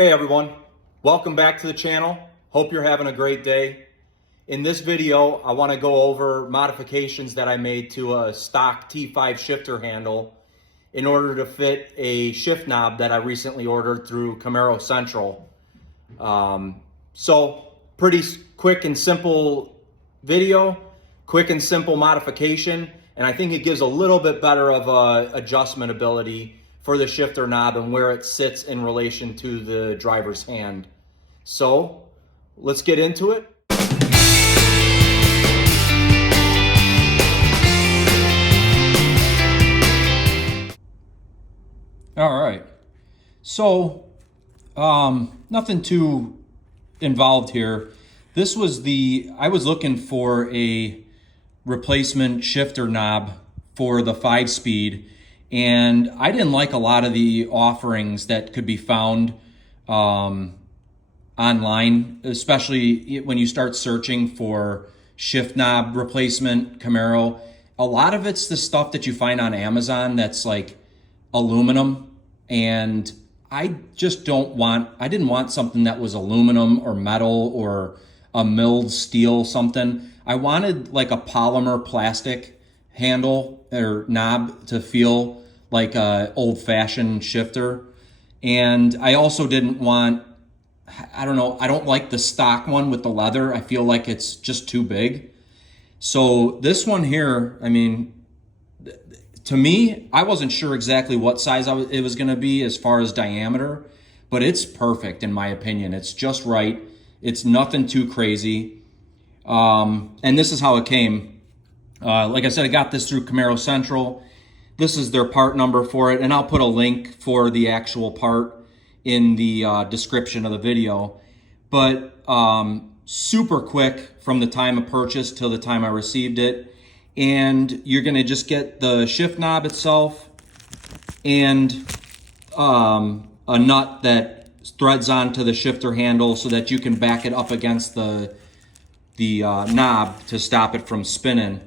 Hey everyone, welcome back to the channel. Hope you're having a great day. In this video, I want to go over modifications that I made to a stock T5 shifter handle in order to fit a shift knob that I recently ordered through Camaro Central. So pretty quick and simple video, quick and simple modification, and I think it gives a little bit better of a adjustment ability for the shifter knob and where it sits in relation to the driver's hand. So let's get into it. All right, so nothing too involved here. This was I was looking for a replacement shifter knob for the 5-speed, and I didn't like a lot of the offerings that could be found online, especially when you start searching for shift knob replacement Camaro. A lot of it's the stuff that you find on Amazon that's like aluminum, and I didn't want something that was aluminum or metal or a milled steel something. I wanted like a polymer plastic handle or knob to feel like a old-fashioned shifter. And I also didn't want, I don't like the stock one with the leather. I feel like it's just too big. So this one here, I mean, to me, I wasn't sure exactly what size it was gonna be as far as diameter, but it's perfect in my opinion. It's just right. It's nothing too crazy. And this is how it came. Like I said, I got this through Camaro Central. This is their part number for it, and I'll put a link for the actual part in the description of the video. But super quick from the time of purchase till the time I received it. And you're gonna just get the shift knob itself and a nut that threads onto the shifter handle so that you can back it up against the knob to stop it from spinning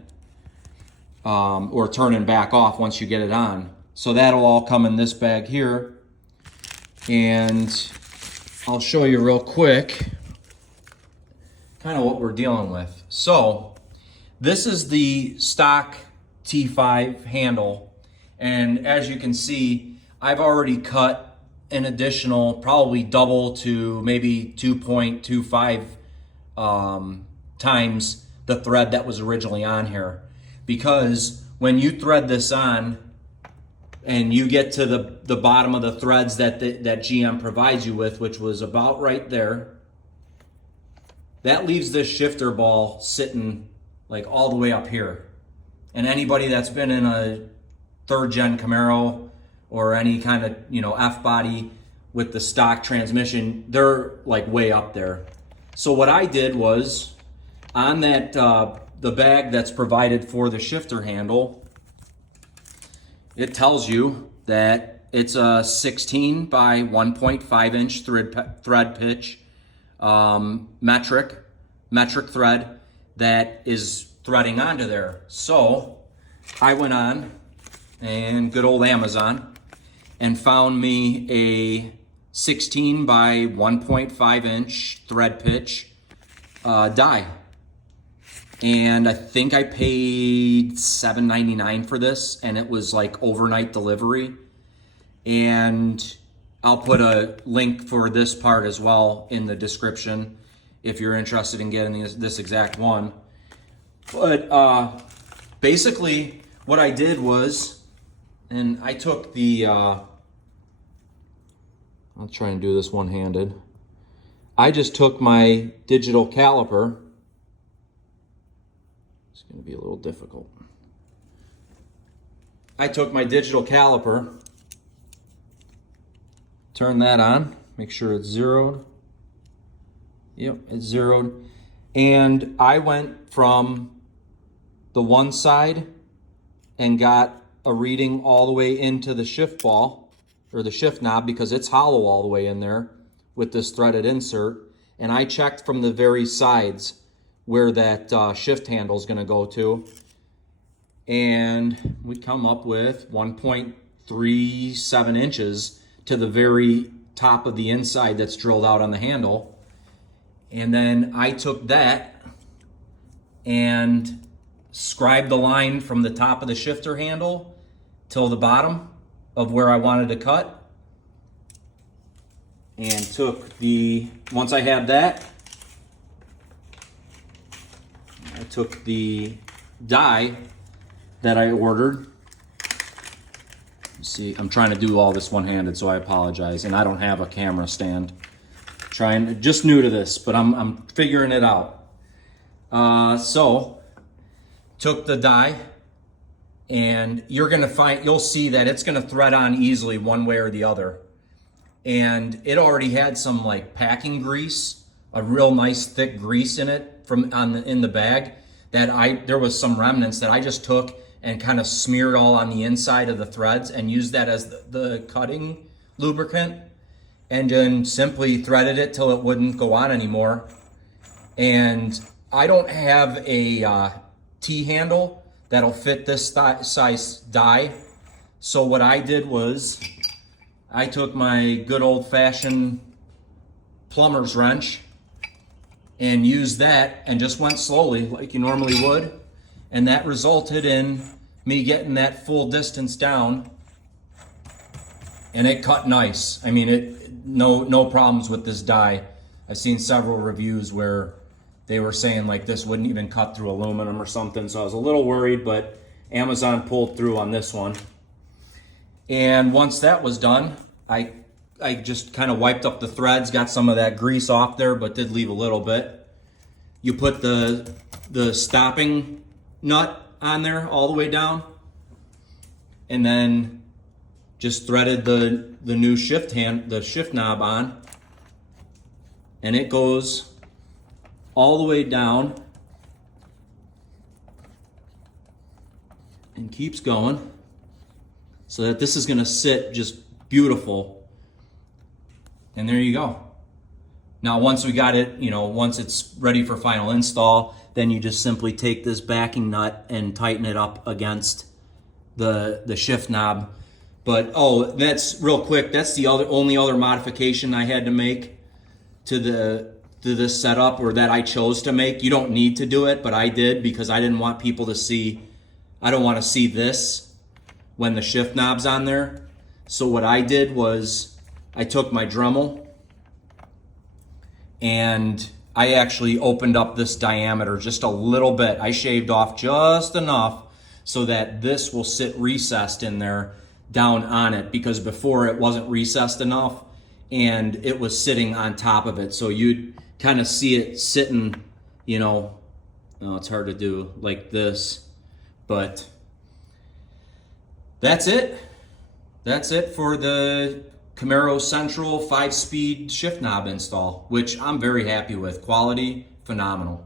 or turning back off once you get it on. So that'll all come in this bag here, and I'll show you real quick kind of what we're dealing with. So this is the stock T5 handle, and as you can see, I've already cut an additional probably double to maybe 2.25 times the thread that was originally on here, because when you thread this on and you get to the bottom of the threads that GM provides you with, which was about right there, that leaves this shifter ball sitting like all the way up here. And anybody that's been in a 3rd gen Camaro or any kind of, F-body with the stock transmission, they're like way up there. So what I did was, on that the bag that's provided for the shifter handle, it tells you that it's a 16 by 1.5 inch thread pitch metric thread that is threading onto there. So I went on and good old Amazon and found me a 16 by 1.5 inch thread pitch die. And I think I paid $7.99 for this, and it was like overnight delivery. And I'll put a link for this part as well in the description if you're interested in getting this exact one. But basically what I did was, and I took the, I'll try and do this one-handed. I just took my digital caliper. It's going to be a little difficult. I took my digital caliper, turn that on, make sure it's zeroed. Yep, it's zeroed. And I went from the one side and got a reading all the way into the shift ball, or the shift knob, because it's hollow all the way in there with this threaded insert. And I checked from the very sides where that shift handle is going to go to, and we come up with 1.37 inches to the very top of the inside that's drilled out on the handle. And then I took that and scribed the line from the top of the shifter handle till the bottom of where I wanted to cut. And took once I had that, I took the die that I ordered. See, I'm trying to do all this one-handed, so I apologize. And I don't have a camera stand. Just new to this, but I'm figuring it out. So, took the die, and you'll see that it's gonna thread on easily one way or the other. And it already had some like packing grease, a real nice thick grease in it in the bag. There was some remnants that I just took and kind of smeared all on the inside of the threads and used that as the cutting lubricant, and then simply threaded it till it wouldn't go on anymore. And I don't have a T-handle that'll fit this size die. So what I did was I took my good old-fashioned plumber's wrench and used that and just went slowly like you normally would. And that resulted in me getting that full distance down, and it cut nice. I mean, no problems with this die. I've seen several reviews where they were saying like this wouldn't even cut through aluminum or something, so I was a little worried, but Amazon pulled through on this one. And once that was done, I just kind of wiped up the threads, got some of that grease off there, but did leave a little bit. You put the stopping nut on there all the way down, and then just threaded the new shift knob on, and it goes all the way down and keeps going, so that this is going to sit just beautiful. And there you go. Now once we got it, once it's ready for final install, then you just simply take this backing nut and tighten it up against the shift knob. But that's real quick, that's the only other modification I had to make to this setup, or that I chose to make. You don't need to do it, but I did because I didn't want people to see. I don't want to see this when the shift knob's on there. So what I did was I took my Dremel and I actually opened up this diameter just a little bit. I shaved off just enough so that this will sit recessed in there down on it, because before it wasn't recessed enough and it was sitting on top of it. So you'd kind of see it sitting, it's hard to do like this, but that's it. That's it for the Camaro Central 5-speed shift knob install, which I'm very happy with. Quality, phenomenal.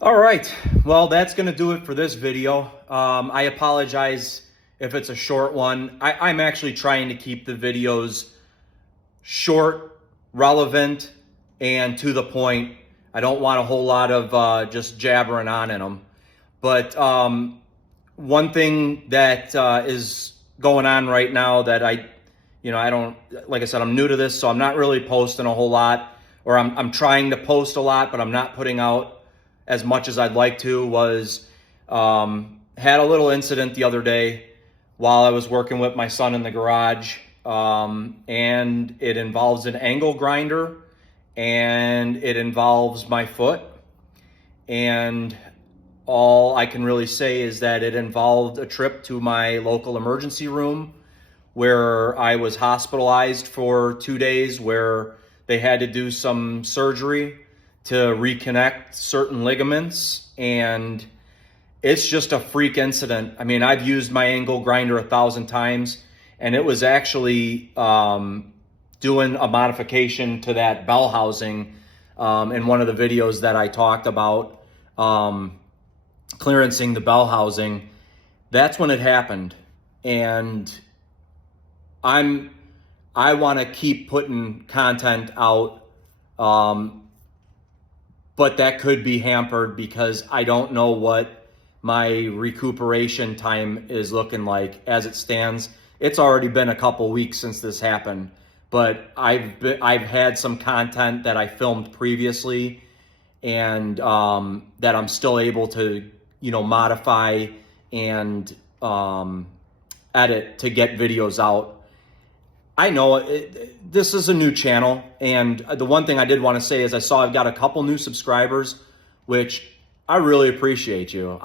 All right, well, that's gonna do it for this video. I apologize if it's a short one. I'm actually trying to keep the videos short, relevant, and to the point. I don't want a whole lot of just jabbering on in them. But one thing that is going on right now that I don't, like I said, I'm new to this, so I'm not really posting a whole lot, or I'm trying to post a lot, but I'm not putting out as much as I'd like to. Was had a little incident the other day while I was working with my son in the garage, and it involves an angle grinder, and it involves my foot, and all I can really say is that it involved a trip to my local emergency room where I was hospitalized for 2 days, where they had to do some surgery to reconnect certain ligaments. And it's just a freak incident. I mean, I've used my angle grinder 1,000 times, and it was actually doing a modification to that bell housing in one of the videos that I talked about. Clearancing the bell housing, that's when it happened. And I want to keep putting content out, but that could be hampered because I don't know what my recuperation time is looking like as it stands. It's already been a couple weeks since this happened, but I've had some content that I filmed previously, and that I'm still able to, modify and edit to get videos out. I know this is a new channel, and the one thing I did want to say is I saw I've got a couple new subscribers, which I really appreciate you.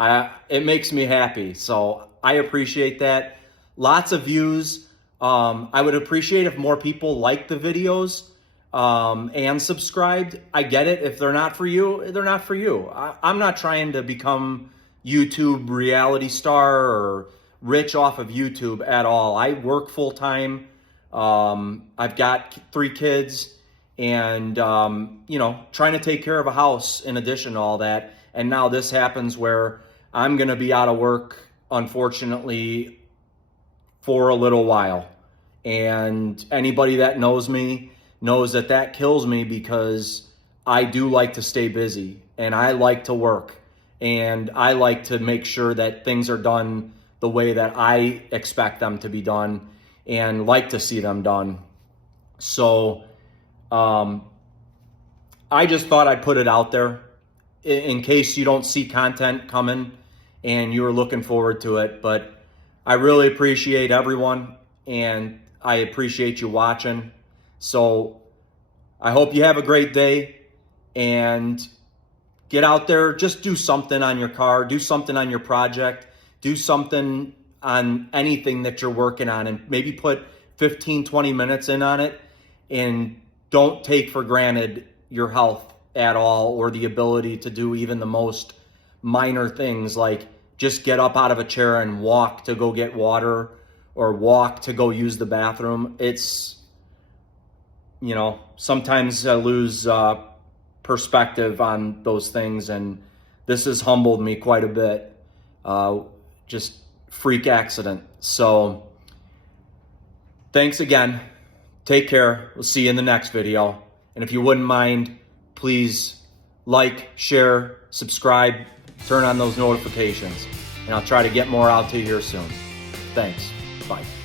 It makes me happy, so I appreciate that. Lots of views. I would appreciate if more people liked the videos and subscribed. I get it. If they're not for you, they're not for you. I'm not trying to become YouTube reality star or rich off of YouTube at all. I work full time. I've got 3 kids, and trying to take care of a house in addition to all that. And now this happens where I'm going to be out of work, unfortunately, for a little while. And anybody that knows me knows that that kills me, because I do like to stay busy, and I like to work, and I like to make sure that things are done the way that I expect them to be done and like to see them done. So I just thought I'd put it out there in case you don't see content coming and you were looking forward to it. But I really appreciate everyone, and I appreciate you watching. So I hope you have a great day, and get out there, just do something on your car, do something on your project, do something on anything that you're working on, and maybe put 15, 20 minutes in on it, and don't take for granted your health at all, or the ability to do even the most minor things, like just get up out of a chair and walk to go get water, or walk to go use the bathroom. It's, sometimes I lose perspective on those things, and this has humbled me quite a bit. Just freak accident. So thanks again. Take care. We'll see you in the next video. And if you wouldn't mind, please like, share, subscribe, turn on those notifications, and I'll try to get more out to you here soon. Thanks. Bye.